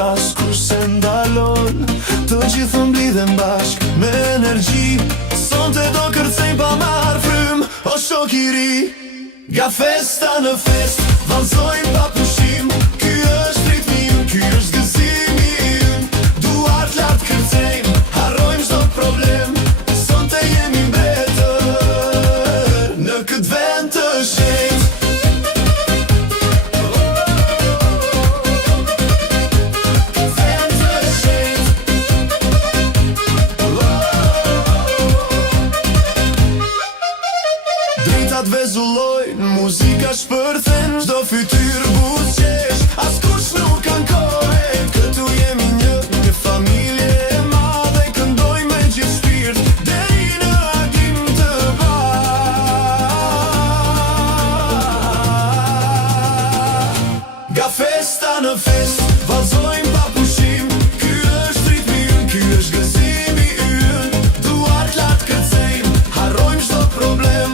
as kur se ndalon. Të gjithë mblidhen bashk me energji, sonte do kërcejmë pa marrë frym. O shok i ri, nga festa në fest, vallëzojmë pa pushim. Ky është ritmi ynë, ky është gëzimi ynë. Duart lart kërcejmë, harrojmë çdo problem. Sonte jemi mbretër në këtë vend të shenjtë. Dritat vezullojnë, muzika shpërthen, çdo fytyr buzëqesh, askush nuk ankohet. Këtu jemi një familje e madhe, këndojmë me gjithë shpirt deri në agim të parë. Nga festa në fest, vallëzojmë pa pushim. Ky është ritmi ynë, ky është gëzimi ynë. Duart lart kërcejmë, harrojmë çdo problem.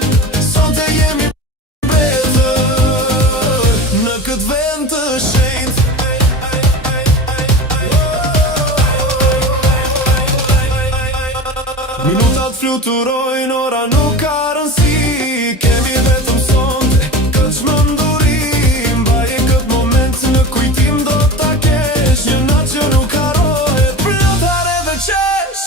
Këtë vend të shenjtë. Minutat fluturojnë, ora nuk ka rëndësi. Kemi vetëm sonte, këtë shmëndurim. Mbaje këtë moment në kujtim do ta kesh. Një natë që nuk harrohet, plotare dhe qesh.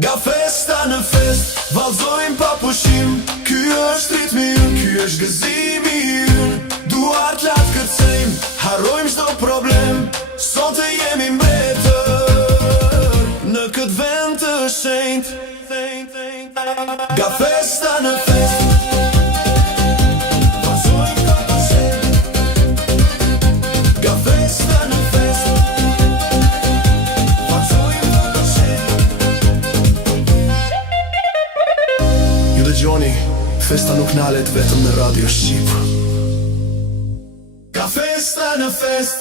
Nga festa në fest, vallëzojmë pa pushim. Ky është ritmi ynë, ky është gëzimi ynë. Duart lart kërcejmë, harrojmë çdo problem. Sonte jemi mbretër në këtë vend të shenjtë. Nga festa në fest, vallëzojmë pa pushim. Nga festa në fest, vallëzojmë pa pushim. Ju dëgjoni, festa nuk nalet vetëm në Radio Shqip. Nga festa në fest.